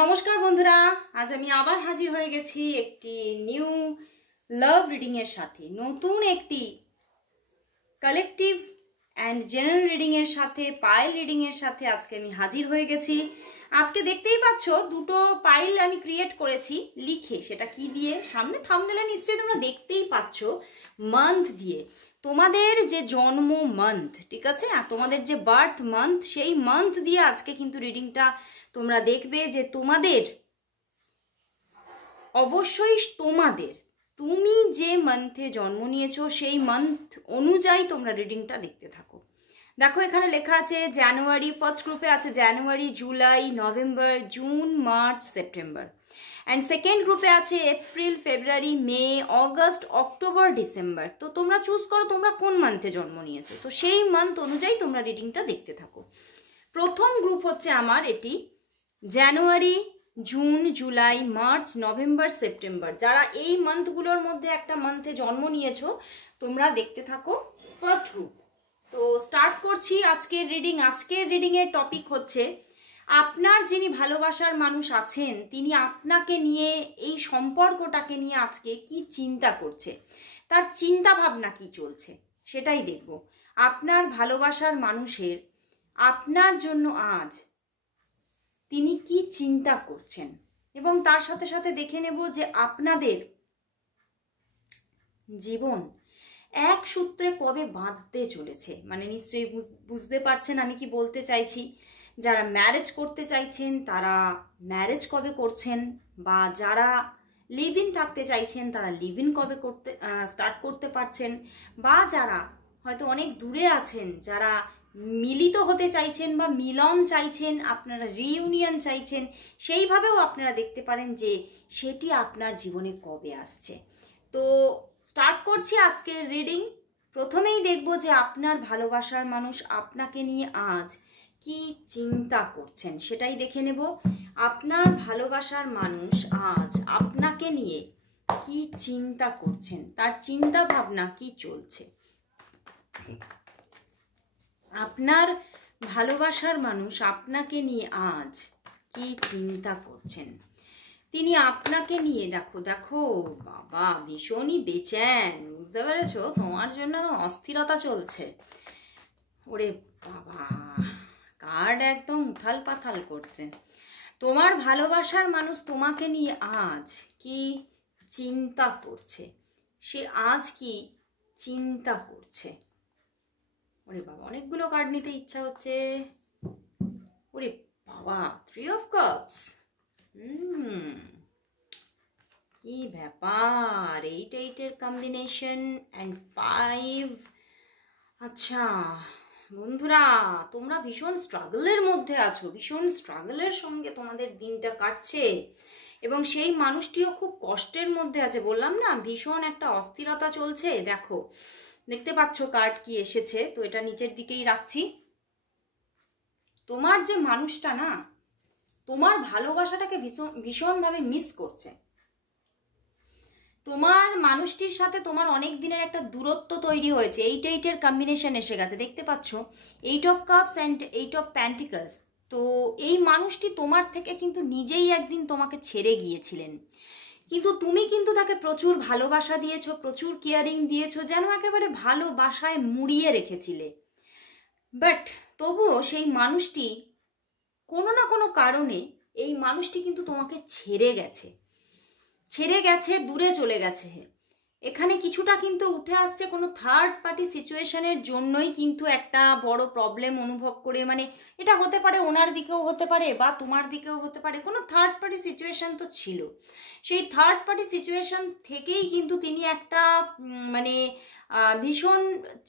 নমস্কার বন্ধুরা, আজ আমি আবার হাজির হয়ে গেছি একটি নিউ লাভ রিডিং এর সাথে, নতুন একটি কালেকটিভ অ্যান্ড জেনারেল রিডিং এর সাথে, পাইল রিডিং এর সাথে আজকে আমি হাজির হয়ে গেছি। আজকে দেখতেই পাচ্ছ দুটো পাইল আমি ক্রিয়েট করেছি লিখে, সেটা কি দিয়ে সামনে থাম্বনেলে নিশ্চয়ই তোমরা দেখতেই পাচ্ছ, মান্থ দিয়ে। তোমাদের যে জন্ম মান্থ, ঠিক আছে, আর তোমাদের যে বার্থ মান্থ, সেই মান্থ দিয়ে আজকে কিন্তু রিডিংটা তোমরা দেখবে যে তোমাদের অবশ্যই তুমি যে মান্থে জন্ম নিয়েছো সেই মান্থ অনুযায়ী তোমরা রিডিংটা দেখতে থাকো। দেখো এখানে লেখা আছে জানুয়ারি, ফার্স্ট গ্রুপে আছে January, July, November, June, March, September. And second গ্রুপে আছে April, February, May, August, October, December. তো তোমরা চুজ করো তোমরা কোন মান্থে জন্ম নিয়েছো, তো সেই মান্থ অনুযায়ী তোমরা রিডিংটা দেখতে থাকো। প্রথম গ্রুপ হচ্ছে আমার এটি January, June, July, March, November, September. যারা এই মান্থগুলোর মধ্যে একটা মান্থে জন্ম নিয়েছো তোমরা দেখতে থাকো ফার্স্ট গ্রুপ। তো স্টার্ট করছি আজকের রিডিং। আজকের রিডিংয়ের টপিক হচ্ছে আপনার যিনি ভালোবাসার মানুষ আছেন তিনি আপনাকে নিয়ে, এই সম্পর্কটাকে নিয়ে আজকে কি চিন্তা করছে, তার চিন্তা ভাবনা কি চলছে সেটাই দেখব। আপনার ভালোবাসার মানুষের আপনার জন্য আজ তিনি কি চিন্তা করছেন, এবং তার সাথে সাথে দেখে নেব যে আপনাদের জীবন এক সূত্রে কবে বাঁধতে চলেছে। মানে নিশ্চয়ই বুঝতে পারছেন আমি কি বলতে চাইছি। যারা ম্যারেজ করতে চাইছেন তারা ম্যারেজ কবে করছেন, বা যারা লিভ ইন থাকতে চাইছেন তারা লিভ ইন কবে স্টার্ট করতে পারছেন, বা যারা হয়তো অনেক দূরে আছেন, যারা মিলিত হতে চাইছেন বা মিলন চাইছেন, আপনারা রিইউনিয়ন চাইছেন, সেইভাবেও আপনারা দেখতে পারেন যে সেটি আপনার জীবনে কবে আসছে। তো স্টার্ট করছি আজকের রিডিং। প্রথমেই দেখব যে আপনার ভালোবাসার মানুষ আপনাকে নিয়ে আজ কি চিন্তা করছেন সেটাই দেখে নেব। আপনার ভালোবাসার মানুষ আজ আপনাকে নিয়ে কি চিন্তা করছেন, তার চিন্তা ভাবনা কি চলছে। আপনার ভালোবাসার মানুষ আপনাকে নিয়ে আজ কি চিন্তা করছেন। তিনি আপনাকে নিয়ে দেখো দেখো বাবা ভীষণই বেচেন, বুঝতে পেরেছো, তোমার জন্য অস্থিরতা চলছে। ওরে বাবা, কার্ড একদম উথাল পাথাল করছে। তোমার ভালোবাসার মানুষ তোমাকে নিয়ে আজ কি চিন্তা করছে, সে আজ কি চিন্তা করছে। ওরে বাবা, অনেকগুলো কার্ড নিতে ইচ্ছা হচ্ছে। ওরে বাবা, 3 অফ কাপস, কি ব্যাপার, 8-8 কম্বিনেশন অ্যান্ড 5। আচ্ছা বন্ধুরা, তোমরা ভীষণ স্ট্রাগলের মধ্যে আছো, ভীষণ স্ট্রাগলের সঙ্গে তোমাদের দিনটা কাটছে, এবং সেই মানুষটিও খুব কষ্টের মধ্যে আছে। বললাম না, ভীষণ একটা অস্থিরতা চলছে। দেখো দেখতে পাচ্ছ কার্ড কি এসেছে, তো এটা নিচের দিকেই রাখছি। তোমার যে মানুষটা না, তোমার ভালোবাসাটাকে ভীষণভাবে মিস করছে। তোমার মানুষটির সাথে তোমার অনেক দিনের একটা দূরত্ব তৈরি হয়েছে। 8-8 কম্বিনেশন এসে গেছে, দেখতে পাচ্ছ, 8 of cups and 8 of pentacles. তো এই মানুষটি তোমার থেকে কিন্তু নিজেই একদিন তোমাকে ছেড়ে গিয়েছিলেন, কিন্তু তুমি কিন্তু তাকে প্রচুর ভালোবাসা দিয়েছো, প্রচুর কেয়ারিং দিয়েছো, যেন একেবারে ভালোবাসায় মুড়িয়ে রেখেছিলে। বাট তবুও সেই মানুষটি কোনো না কোনো কারণে, এই মানুষটি কিন্তু তোমাকে ছেড়ে গেছে, দূরে চলে গেছে। এখানে কিছুটা কিন্তু উঠে আসছে কোনো থার্ড পার্টি সিচুয়েশনের জন্যই কিন্তু একটা বড় প্রবলেম অনুভব করে। মানে এটা হতে পারে ওনার দিকেও হতে পারে বা তোমার দিকেও হতে পারে, কোনো থার্ড পার্টি সিচুয়েশন তো ছিল। সেই থার্ড পার্টি সিচুয়েশন থেকেই কিন্তু তিনি একটা মানে ভীষণ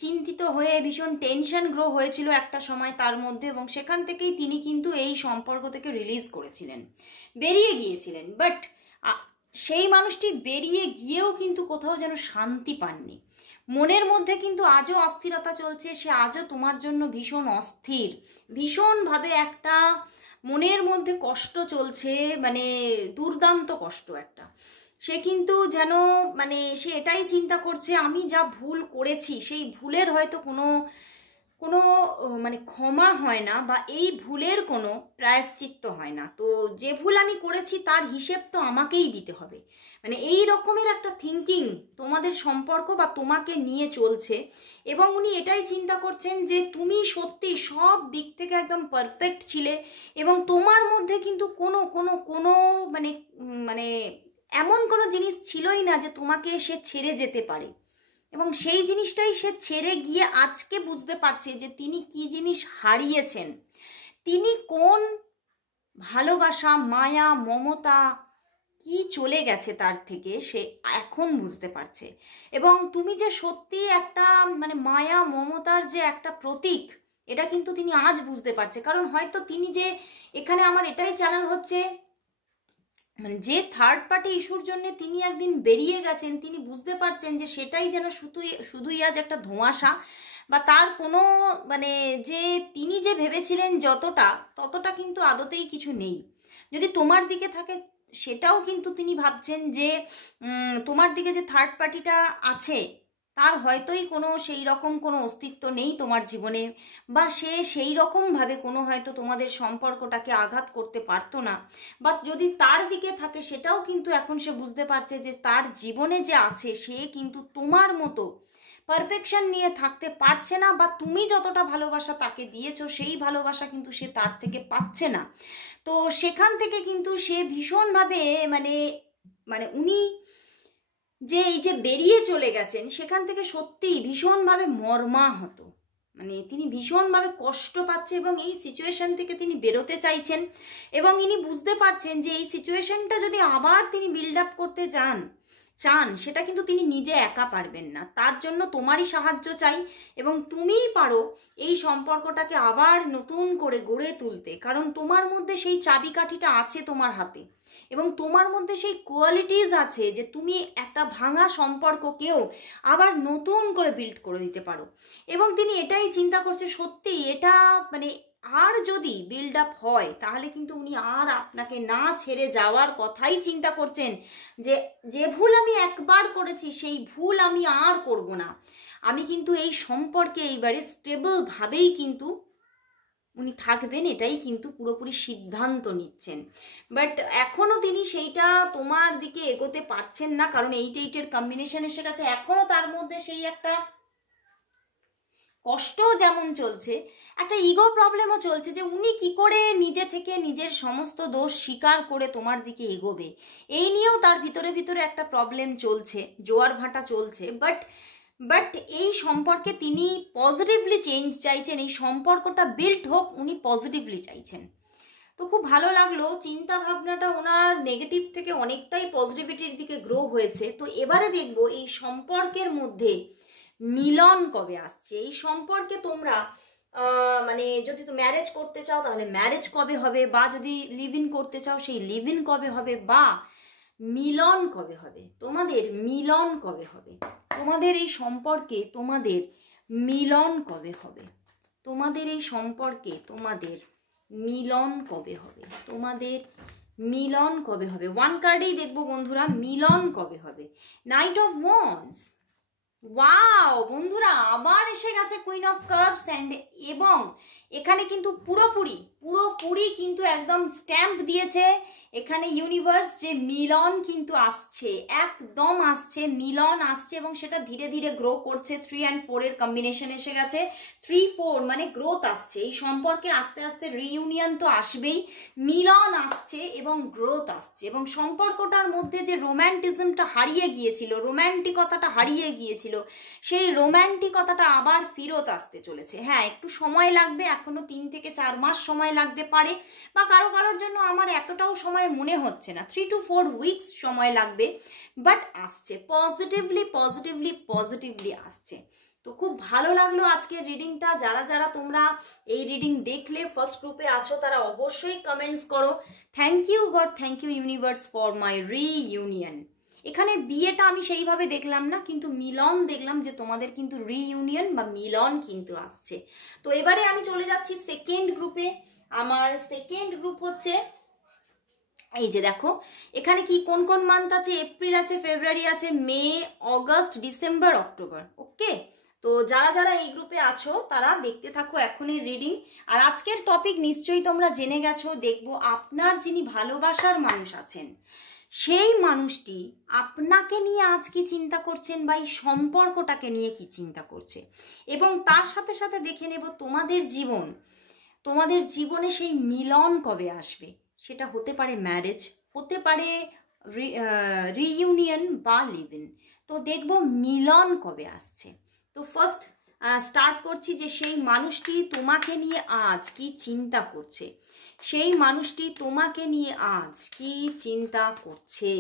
চিন্তিত হয়ে, ভীষণ টেনশন গ্রো হয়েছিল একটা সময় তার মধ্যে, এবং সেখান থেকেই তিনি কিন্তু এই সম্পর্ক থেকে রিলিজ করেছিলেন, বেরিয়ে গিয়েছিলেন। বাট সেই মানুষটি বেরিয়ে গিয়েও কিন্তু কোথাও যেন শান্তি পাননি। মনের মধ্যে কিন্তু আজও অস্থিরতা চলছে, সে আজও তোমার জন্য ভীষণ অস্থির, ভীষণভাবে একটা মনের মধ্যে কষ্ট চলছে, মানে দুর্দান্ত কষ্ট একটা। সে কিন্তু যেন মানে সে এটাই চিন্তা করছে, আমি যা ভুল করেছি সেই ভুলের হয়তো কোনো কোনো মানে ক্ষমা হয় না, বা এই ভুলের কোনো প্রায়শ্চিত্ত হয় না। তো যে ভুল আমি করেছি তার হিসেব তো আমাকেই দিতে হবে, মানে এই রকমের একটা থিঙ্কিং তোমাদের সম্পর্ক বা তোমাকে নিয়ে চলছে। এবং উনি এটাই চিন্তা করছেন যে তুমি সত্যি সব দিক থেকে একদম পারফেক্ট ছিলে, এবং তোমার মধ্যে কিন্তু কোনো কোনো কোনো মানে মানে এমন কোনো জিনিস ছিলই না যে তোমাকে সে ছেড়ে যেতে পারে। এবং সেই জিনিসটাই সে ছেড়ে গিয়ে আজকে বুঝতে পারছে যে তিনি কি জিনিস হারিয়েছেন, তিনি কোন ভালোবাসা, মায়া, মমতা কি চলে গেছে তার থেকে সে এখন বুঝতে পারছে। এবং তুমি যে সত্যি একটা মানে মায়া মমতার যে একটা প্রতীক, এটা কিন্তু তিনি আজ বুঝতে পারছে। কারণ হয়তো তিনি যে এখানে আমার এটাই চ্যানেল হচ্ছে, মানে যে থার্ড পার্টি ইস্যুর জন্য তিনি একদিন বেরিয়ে গেছেন, তিনি বুঝতে পারছেন যে সেটাই যেন শুধুই আজ একটা ধোঁয়াশা, বা তার কোনো মানে যে তিনি যে ভেবেছিলেন ততটা কিন্তু আদতেই কিছু নেই। যদি তোমার দিকে থাকে সেটাও কিন্তু তিনি ভাবছেন যে তোমার দিকে যে থার্ড পার্টিটা আছে তার হয়তোই কোনো সেই রকম কোনো অস্তিত্ব নেই তোমার জীবনে, বা সে সেই রকমভাবে কোনো হয়তো তোমাদের সম্পর্কটাকে আঘাত করতে পারতো না। বা যদি তার দিকে থাকে সেটাও কিন্তু এখন সে বুঝতে পারছে যে তার জীবনে যে আছে সে কিন্তু তোমার মতো পারফেকশন নিয়ে থাকতে পারছে না, বা তুমি যতটা ভালোবাসা তাকে দিয়েছো সেই ভালোবাসা কিন্তু সে তার থেকে পাচ্ছে না। তো সেখান থেকে কিন্তু সে ভীষণভাবে মানে মানে উনি যে এই যে বেরিয়ে চলে গেছেন সেখান থেকে সত্যিই ভীষণভাবে মর্মাহত, মানে তিনি ভীষণভাবে কষ্ট পাচ্ছে এবং এই সিচুয়েশন থেকে তিনি বেরোতে চাইছেন। এবং ইনি বুঝতে পারছেন যে এই সিচুয়েশনটা যদি আবার তিনি বিল্ড আপ করতে চান সেটা কিন্তু তিনি নিজে একা পারবেন না, তার জন্য তোমারই সাহায্য চাই। এবং তুমিই পারো এই সম্পর্কটাকে আবার নতুন করে গড়ে তুলতে, কারণ তোমার মধ্যে সেই চাবিকাঠিটা আছে তোমার হাতে, এবং তোমার মধ্যে সেই কোয়ালিটিস আছে যে তুমি একটা ভাঙা সম্পর্ককেও আবার নতুন করে বিল্ড করে দিতে পারো। এবং তিনি এটাই চিন্তা করছে, সত্যি এটা মানে আর যদি বিল্ড আপ হয় তাহলে কিন্তু উনি আর আপনাকে না ছেড়ে যাওয়ার কথাই চিন্তা করছেন, যে যে ভুল আমি একবার করেছি সেই ভুল আমি আর করব না, আমি কিন্তু এই সম্পর্কে এইবারে স্টেবলভাবেই কিন্তু উনি থাকবেন, এটাই কিন্তু পুরোপুরি সিদ্ধান্ত নিচ্ছেন। বাট এখনও তিনি সেইটা তোমার দিকে এগোতে পারছেন না, কারণ 8-8 কম্বিনেশন এসে গেছে। এখনও তার মধ্যে সেই একটা কষ্টও যেমন চলছে, একটা ইগো প্রবলেমও চলছে, যে উনি কি করে নিজে থেকে নিজের সমস্ত দোষ স্বীকার করে তোমার দিকে এগোবে, এই নিয়েও তার ভিতরে ভিতরে একটা প্রবলেম চলছে, জোয়ার ভাটা চলছে। বাট এই সম্পর্কে তিনি পজিটিভলি চেঞ্জ চাইছেন, এই সম্পর্কটা বিল্ড হোক উনি পজিটিভলি চাইছেন। তো খুব ভালো লাগলো, চিন্তা ভাবনাটা ওনার নেগেটিভ থেকে অনেকটাই পজিটিভিটির দিকে গ্রো হয়েছে। তো এবারে দেখবো এই সম্পর্কের মধ্যে মিলন কবে আসছে, এই সম্পর্কে তোমরা মানে যদি তো ম্যারেজ করতে চাও তাহলে ম্যারেজ কবে হবে, বা যদি লিভ ইন করতে চাও সেই লিভ ইন কবে হবে, বা মিলন কবে হবে, তোমাদের মিলন কবে হবে, তোমাদের এই সম্পর্কে তোমাদের মিলন কবে হবে, তোমাদের এই সম্পর্কে তোমাদের মিলন কবে হবে, তোমাদের মিলন কবে হবে। ওয়ান কার্ডেই দেখবো বন্ধুরা মিলন কবে হবে। নাইট অফ ওয়ান্ডস, ওয়াও বন্ধুরা আবার এসে গেছে কুইন অফ কাপস অ্যান্ড, এবং এখানে কিন্তু পুরোপুরি কিন্তু একদম স্ট্যাম্প দিয়েছে এখানে ইউনিভার্স যে মিলন কিন্তু আসছে, একদম আসছে, মিলন আসছে, এবং সেটা ধীরে ধীরে গ্রো করছে। 3 and 4 এর কম্বিনেশন এসে গেছে, 3-4 মানে গ্রোথ আসছে এই সম্পর্কে, আস্তে আস্তে রিইউনিয়ন তো আসবেই, মিলন আসছে এবং গ্রোথ আসছে। এবং সম্পর্কটার মধ্যে যে রোম্যান্টিজমটা হারিয়ে গিয়েছিল, রোম্যান্টিকতাটা হারিয়ে গিয়েছিল, সেই রোম্যান্টিকতাটা আবার ফেরত আসতে চলেছে। হ্যাঁ একটু সময় লাগবে, এখনো 3 থেকে 4 মাস সময় লাগতে পারে, বা কারোর জন্য আমার এতটাও সময় মনে হচ্ছে না, 3 to 4 উইকস সময় লাগবে, বাট আসছে পজিটিভলি আসছে। তো খুব ভালো লাগলো আজকের রিডিংটা। যারা তোমরা এই রিডিং দেখলে ফার্স্ট গ্রুপে আছো তারা অবশ্যই কমেন্টস করো। Thank you God, thank you universe for my reunion. এখানে বিয়েটা আমি সেইভাবে দেখলাম না, কিন্তু মিলন দেখলাম, যে তোমাদের কিন্তু রিইউনিয়ন বা মিলন কিন্তু আসছে। তো এবারে আমি চলে যাচ্ছি সেকেন্ড গ্রুপে। আমার সেকেন্ড গ্রুপ হচ্ছে এই যে দেখো এখানে কি কোন কোন মান্থ আছে, এপ্রিল আছে, ফেব্রুয়ারি আছে, মে, অগস্ট, ডিসেম্বর, অক্টোবর। ওকে, তো যারা যারা এই গ্রুপে আছো তারা দেখতে থাকো এখনই রিডিং। আর আজকের টপিক নিশ্চয়ই তোমরা জেনে গেছো। দেখবো আপনার যিনি ভালোবাসার মানুষ আছেন সেই মানুষটি আপনাকে নিয়ে আজ কি চিন্তা করছেন বা এই সম্পর্কটাকে নিয়ে কি চিন্তা করছে, এবং তার সাথে সাথে দেখে নেব তোমাদের জীবনে সেই মিলন কবে আসবে। সেটা হতে পারে ম্যারেজ, হতে পারে রিইউনিয়ন বা লিভ ইন। তো দেখব মিলন কবে আসছে। তো ফার্স্ট স্টার্ট করছি যে সেই মানুষটি তোমাকে নিয়ে আজ কি চিন্তা করছে, সেই মানুষটি তোমাকে নিয়ে আজ কি চিন্তা করছে,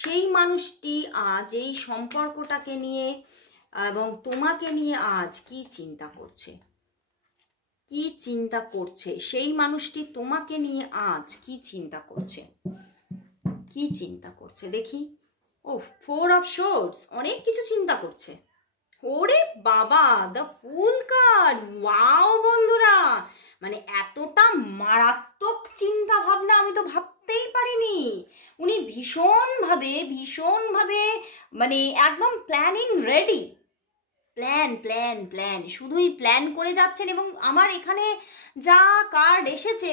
সেই মানুষটি আজ এই সম্পর্কটাকে নিয়ে এবং তোমাকে নিয়ে আজ কি চিন্তা করছে, কি চিন্তা করছে সেই মানুষটি তোমাকে নিয়ে আজ কি চিন্তা করছে, কি চিন্তা করছে দেখি। ও 4 অফ সোর্ডস, অনেক কিছু চিন্তা করছে। ওরে বাবা, দ্য ফুল কার্ড, ওয়াও বন্ধুরা, মানে এতটা মারাত্মক চিন্তা ভাবনা আমি তো ভাবতেই পারিনি। উনি ভীষণভাবে মানে একদম প্ল্যানিং রেডি, প্ল্যান শুধুই প্ল্যান করে যাচ্ছেন। এবং আমার এখানে যা কার্ড এসেছে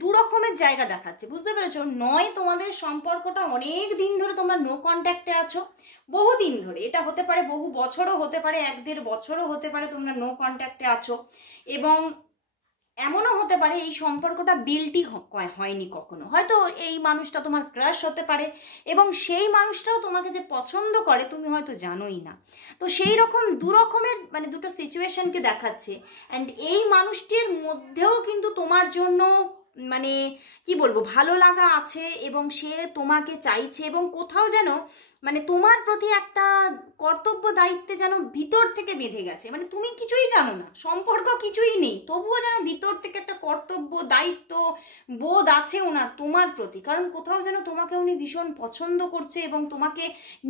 দু রকমের জায়গা দেখাচ্ছে, বুঝতে পেরেছো? নয় তোমাদের সম্পর্কটা অনেক দিন ধরে তোমরা নো কন্ট্যাক্টে আছো, বহুদিন ধরে, এটা হতে পারে বহু বছরও হতে পারে, 1-1.5 বছরও হতে পারে তোমরা নো কন্ট্যাক্টে আছো, এবং এমনও হতে পারে এই সম্পর্কটা বিল্টই হয়নি কখনো। হয়তো এই মানুষটা তোমার ক্রাশ হতে পারে এবং সেই মানুষটাও তোমাকে যে পছন্দ করে তুমি হয়তো জানোই না। তো সেই রকম দু রকমের মানে দুটো সিচুয়েশনকে দেখাচ্ছে। অ্যান্ড এই মানুষটির মধ্যেও কিন্তু তোমার জন্য মানে কি বলবো ভালো লাগা আছে এবং সে তোমাকে চাইছে, এবং কোথাও যেন মানে তোমার প্রতি একটা কর্তব্য দায়িত্বে যেন ভিতর থেকে বেঁধে গেছে। মানে তুমি কিছুই জানো না, সম্পর্ক কিছুই নেই, তবুও যেন ভিতর থেকে একটা কর্তব্য দায়িত্ব বোধ আছে ওনার তোমার প্রতি, কারণ কোথাও যেন তোমাকে উনি ভীষণ পছন্দ করছে এবং তোমাকে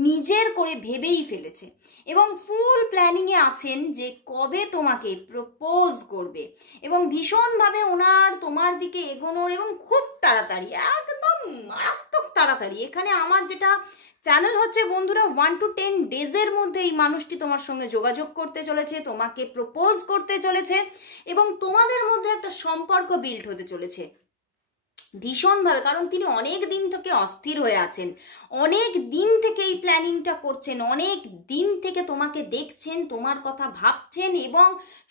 নিজের করে ভেবেই ফেলেছে, এবং ফুল প্ল্যানিংয়ে আছেন যে কবে তোমাকে প্রপোজ করবে, এবং ভীষণভাবে ওনার তোমার দিকে এগোনোর, এবং খুব তাড়াতাড়ি, একদম মারাত্মক তাড়াতাড়ি। এখানে আমার যেটা চ্যানেল হচ্ছে বন্ধুরা 1 to 10 ডেজের মধ্যে এই মানুষটি তোমার সঙ্গে যোগাযোগ করতে চলেছে, তোমাকে প্রপোজ করতে চলেছে, এবং তোমাদের মধ্যে একটা সম্পর্ক বিল্ড হতে চলেছে ভীষণভাবে। কারণ তিনি অনেক দিন থেকে অস্থির হয়ে আছেন, অনেক দিন থেকে এই প্ল্যানিংটা করছেন, অনেক দিন থেকে তোমাকে দেখছেন, তোমার কথা ভাবছেন, এবং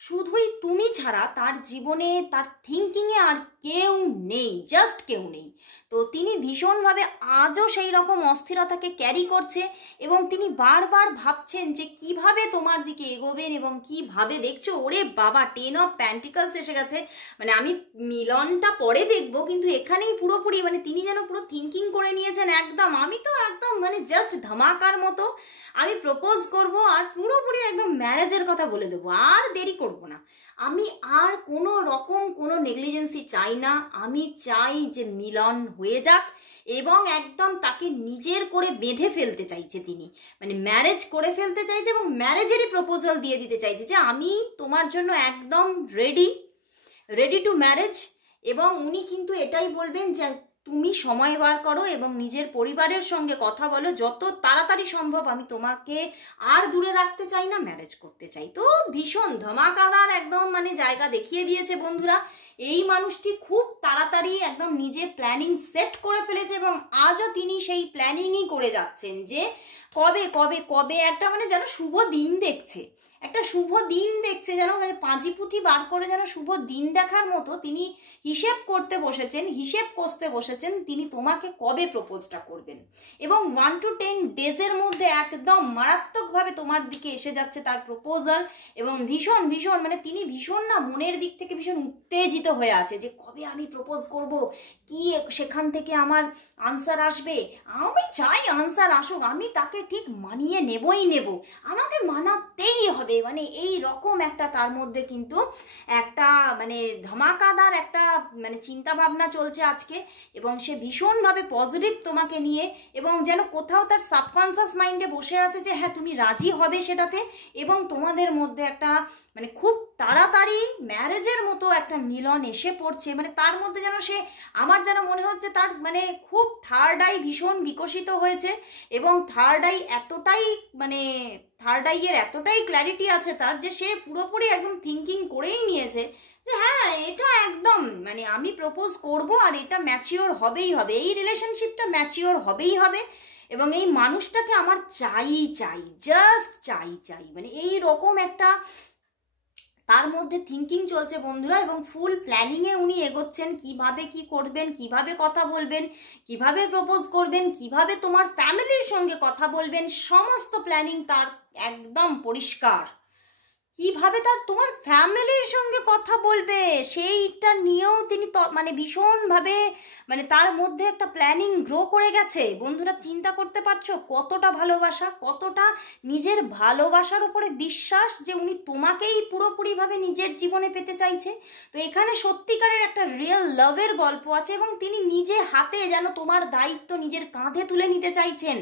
শুধুই তুমি ছাড়া তার জীবনে তার থিঙ্কিংয়ে আর কেউ নেই, জাস্ট কেউ নেই। তো তিনি ভীষণভাবে আজও সেই রকম অস্থিরতাকে ক্যারি করছে, এবং তিনি বারবার ভাবছেন যে কিভাবে তোমার দিকে এগোবেন এবং কিভাবে দেখছো। ওরে বাবা, 10 অফ প্যান্টিকলস এসে গেছে। মানে আমি মিলনটা পরে দেখবো, কিন্তু এখানেই পুরোপুরি মানে তিনি যেন পুরো থিঙ্কিং করে নিয়েছেন একদম। আমি তো একদম মানে জাস্ট ধামাকার মতো আমি প্রপোজ করব, আর পুরোপুরি একদম ম্যারেজের কথা বলে দেবো, আর দেরি করব না। আমি আর কোনো রকম কোনো নেগলিজেন্সি চাই না, আমি চাই যে মিলন হয়ে যাক, এবং একদম তাকে নিজের করে বেঁধে ফেলতে চাইছে তিনি, মানে ম্যারেজ করে ফেলতে চাইছে, এবং ম্যারেজেরই প্রপোজাল দিয়ে দিতে চাইছে যে আমি তোমার জন্য একদম রেডি টু ম্যারেজ। এবং উনি কিন্তু এটাই বলবেন যে তুমি সময় বার করো এবং নিজের পরিবারের সঙ্গে কথা বলো, যত তাড়াতাড়ি সম্ভব, আমি তোমাকে আর দূরে রাখতে চাই না, ম্যারেজ করতে চাই। তো ভীষণ ধমাকাদার একদম মানে জায়গা দেখিয়ে দিয়েছে বন্ধুরা। এই মানুষটি খুব তাড়াতাড়ি একদম নিজে প্ল্যানিং সেট করে ফেলেছে, এবং আজও তিনি সেই প্ল্যানিংই করে যাচ্ছেন যে কবে কবে কবে একটা মানে যেন শুভ দিন দেখছে, একটা শুভ দিন দেখছে, যেন মানে পাঁজি পুঁথি বার করে যেন শুভ দিন দেখার মতো তিনি হিসেব করতে বসেছেন তিনি তোমাকে কবে প্রপোজটা করবেন। এবং 1 to 10 ডেজের মধ্যে একদম মারাত্মকভাবে তোমার দিকে এসে যাচ্ছে তার প্রপোজাল, এবং ভীষণ মানে তিনি ভীষণ না মনের দিক থেকে ভীষণ উত্তেজিত হয়ে আছে যে কবে আমি প্রপোজ করব, কি সেখান থেকে আমার আনসার আসবে। আমি চাই আনসার আসুক, আমি তাকে ঠিক মানিয়ে নেবই নেব, আমাকে মানাতেই হবে। মানে এই রকম একটা তার মধ্যে কিন্তু একটা মানে ধামাকাদার একটা মানে চিন্তা ভাবনা চলছে আজকে, এবং সে ভীষণভাবে পজিটিভ তোমাকে নিয়ে, এবং যেন কোথাও তার সাবকনসিয়াস মাইন্ডে বসে আছে যে হ্যাঁ তুমি রাজি হবে সেটাতে, এবং তোমাদের মধ্যে একটা মানে খুব তাড়াতাড়ি ম্যারেজের মতো একটা মিলন এসে পড়ছে, মানে তার মধ্যে যেন সে, আমার যেন মনে হচ্ছে তার মানে খুব থার্ড আই ভীষণ বিকশিত হয়েছে, এবং থার্ড আই এতটাই মানে থার্ড আইয়ের এতটাই ক্ল্যারিটি আছে তার, যে সে পুরোপুরি একদম থিঙ্কিং করেই নিয়েছে যে হ্যাঁ এটা একদম মানে আমি প্রপোজ করব আর এটা ম্যাচিওর হবেই হবে, এই রিলেশনশিপটা ম্যাচিওর হবেই হবে, এবং এই মানুষটাকে আমার চাই চাই, জাস্ট চাই চাই, মানে এই রকম একটা তার মধ্যে থিঙ্কিং চলছে বন্ধুরা। এবং ফুল প্ল্যানিংয়ে উনি এগোচ্ছেন, কিভাবে কি করবেন, কিভাবে কথা বলবেন, কিভাবে প্রপোজ করবেন, কিভাবে তোমার ফ্যামিলির সঙ্গে কথা বলবেন, সমস্ত প্ল্যানিং তার একদম পরিষ্কার। কিভাবে তার তোমার ফ্যামিলির সঙ্গে কথা বলবে সেইটা নিয়েও তিনি মানে ভীষণভাবে মানে তার মধ্যে একটা প্ল্যানিং গ্রো করে গেছে বন্ধুরা। চিন্তা করতে পারছো কতটা ভালোবাসা, কতটা নিজের ভালোবাসার উপরে বিশ্বাস, যে উনি তোমাকেই পুরোপুরিভাবে নিজের জীবনে পেতে চাইছে। তো এখানে সত্যিকারের একটা রিয়েল লাভের গল্প আছে, এবং তিনি নিজে হাতে যেন তোমার দায়িত্ব নিজের কাঁধে তুলে নিতে চাইছেন।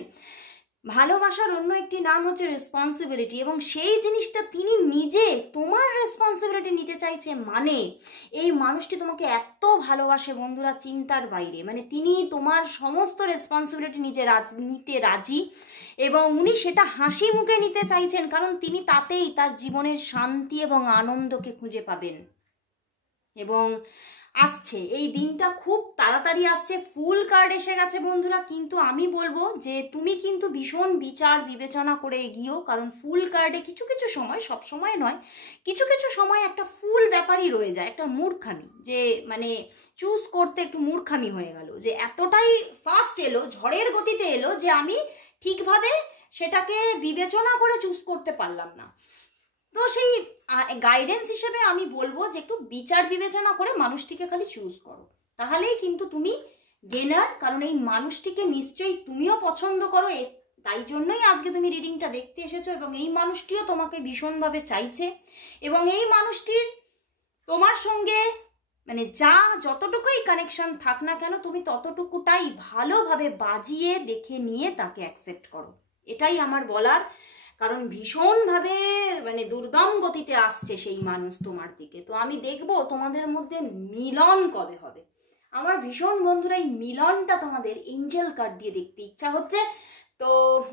ভালোবাসার অন্য একটি নাম হচ্ছে রেসপন্সিবিলিটি, এবং সেই জিনিসটা তিনি নিজে তোমার রেসপন্সিবিলিটি নিতে চাইছে। মানে এই মানুষটি তোমাকে এত ভালোবাসে বন্ধুরা, চিন্তার বাইরে, মানে তিনি তোমার সমস্ত রেসপন্সিবিলিটি নিতে রাজি, এবং উনি সেটা হাসি মুখে নিতে চাইছেন, কারণ তিনি তাতেই তার জীবনের শান্তি এবং আনন্দকে খুঁজে পাবেন। এবং আসছে এই দিনটা খুব তাড়াতাড়ি আসছে, ফুল কার্ড এসে গেছে বন্ধুরা। কিন্তু আমি বলবো যে তুমি কিন্তু ভীষণ বিচার বিবেচনা করে এগিও, কারণ ফুল কার্ডে কিছু কিছু সময়, সব সময় নয়, কিছু কিছু সময় একটা ফুল ব্যাপারই রয়ে যায়, একটা মূর্খামি, যে মানে চুজ করতে একটু মূর্খামি হয়ে গেল, যে এতটাই ফাস্ট এলো, ঝড়ের গতিতে এলো, যে আমি ঠিকভাবে সেটাকে বিবেচনা করে চুজ করতে পারলাম না। তো সেই গাইডেন্স হিসেবে আমি বলবো যে একটু বিচার বিবেচনা করে মানুষটিকে খালি চুজ করো, তাহলেই কিন্তু তুমি গেনার। কারণ এই মানুষটিকে নিশ্চয়ই তুমিও পছন্দ করো, তাই জন্যই আজকে তুমি রিডিংটা দেখতে এসেছো, এবং এই মানুষটিও তোমাকে ভীষণভাবে চাইছে, এবং এই মানুষটির তোমার সঙ্গে মানে যতটুকুই কানেকশন থাক না কেন, তুমি ততটুকুটাই ভালোভাবে বাজিয়ে দেখে নিয়ে তাকে অ্যাকসেপ্ট করো, এটাই আমার বলার। কারণ ভীষণভাবে মানে দুর্দম গতিতে আসছে সেই মানুষ তোমার দিকে। তো আমি দেখবো তোমাদের মধ্যে মিলন কবে হবে। আমার ভীষণ বন্ধুরা এই মিলনটা তোমাদের এঞ্জেল কার্ড দিয়ে দেখতে ইচ্ছা হচ্ছে। তো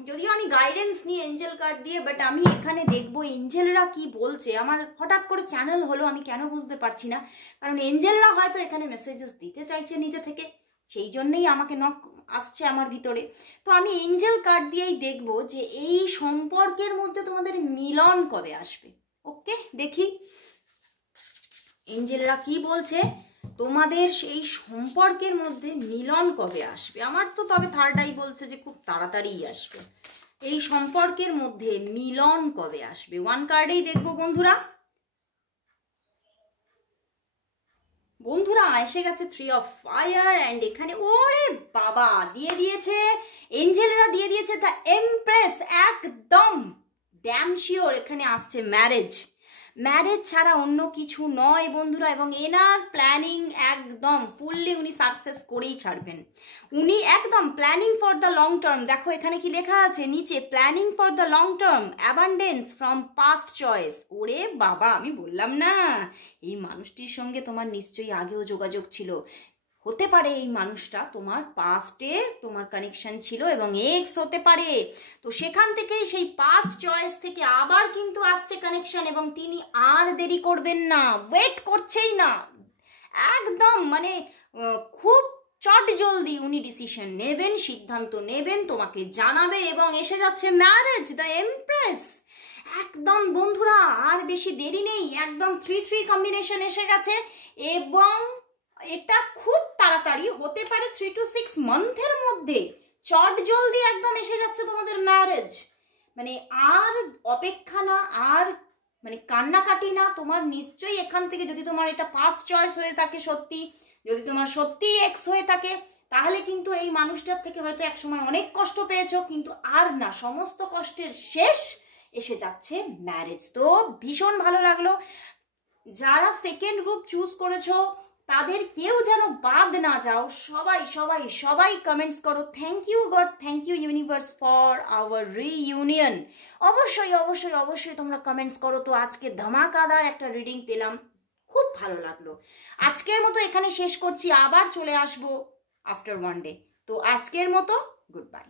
যদিও আমি গাইডেন্স নিয়ে এঞ্জেল কার্ড দিয়ে, বাট আমি এখানে দেখবো এঞ্জেলরা কি বলছে। আমার হঠাৎ করে চ্যানেল হলো, আমি কেন বুঝতে পারছি না, কারণ এঞ্জেলরা হয়তো এখানে মেসেজেস দিতে চাইছে নিজে থেকে, সেই জন্যেই আমাকে নক আসছে আমার ভিতরে। তো আমি এঞ্জেল কার্ড দিয়েই দেখবো যে এই সম্পর্কের মধ্যে তোমাদের মিলন কবে আসবে। ওকে, দেখি এঞ্জেলরা কি বলছে, তোমাদের সেই সম্পর্কের মধ্যে মিলন কবে আসবে। আমার তো তবে থার্ড আই বলছে যে খুব তাড়াতাড়িই আসবে। এই সম্পর্কের মধ্যে মিলন কবে আসবে, ওয়ান কার্ডেই দেখবো বন্ধুরা। বন্ধুরা এসে গেছে 3 অফ ফায়ার, অ্যান্ড এখানে ওরে বাবা দিয়ে দিয়েছে এঞ্জেলরা, দিয়ে দিয়েছে দ্য এমপ্রেস। একদম ড্যাম শিওর এখানে আসছে ম্যারেজ। ম্যারেজ ছাড়া অন্য কিছু নয় বন্ধুরা, এবং এনার প্ল্যানিং একদম ফুললি উনি সাকসেস করেই ছাড়বেন। উনি একদম planning for the long term. দেখো এখানে কি লেখা আছে নিচে, planning for the long term, abundance from past choice. ওরে বাবা, আমি বললাম না এই মানুষটির সঙ্গে তোমার নিশ্চয়ই আগেও যোগাযোগ ছিল, হতে পারে এই মানুষটা তোমার পাস্টে তোমার কানেকশন ছিল এবং এক্স হতে পারে। তো সেখান থেকে সেই পাস্ট চয়েস থেকে আবার কিন্তু আসছে কানেকশন, এবং তিনি আর দেরি করবেন না, ওয়েট করছেই না, একদম মানে খুব চট জলদি উনি ডিসিশন নেবেন, সিদ্ধান্ত নেবেন, তোমাকে জানাবে, এবং এসে যাচ্ছে ম্যারেজ, দ্য এমপ্রেস। একদম বন্ধুরা আর বেশি দেরি নেই, একদম 3-3 কম্বিনেশন এসে গেছে, এবং এটা খুব তাড়াতাড়ি হতে পারে 3 to 6 মান্থের মধ্যে, চট জলদি একদম এসে যাচ্ছে তোমাদের ম্যারেজ। মানে আর অপেক্ষা না, আর মানে কান্নাকাটি না, তোমার নিশ্চয়ই এখান থেকে যদি তোমার এটা ফার্স্ট চয়েস হয়ে থাকে সত্যি, যদি তোমার সত্যি এক্স হয়ে থাকে, তাহলে কিন্তু এই মানুষটার থেকে হয়তো একসময় অনেক কষ্ট পেয়েছো, কিন্তু আর না, সমস্ত কষ্টের শেষ, এসে যাচ্ছে ম্যারেজ। তো ভীষণ ভালো লাগলো। যারা সেকেন্ড গ্রুপ চুজ করেছো তাদের কেউ যেন বাদ না যাও। সবাই সবাই সবাই কমেন্টস করো thank you God, thank you universe for our reunion. অবশ্যই অবশ্যই অবশ্যই তোমরা কমেন্টস করো। তো আজকে ধামাকাদার একটা রিডিং পেলাম, খুব ভালো লাগলো। আজকের মতো এখানে শেষ করছি, আবার চলে আসবো আফটার ওয়ান ডে। তো আজকের মতো গুড বাই।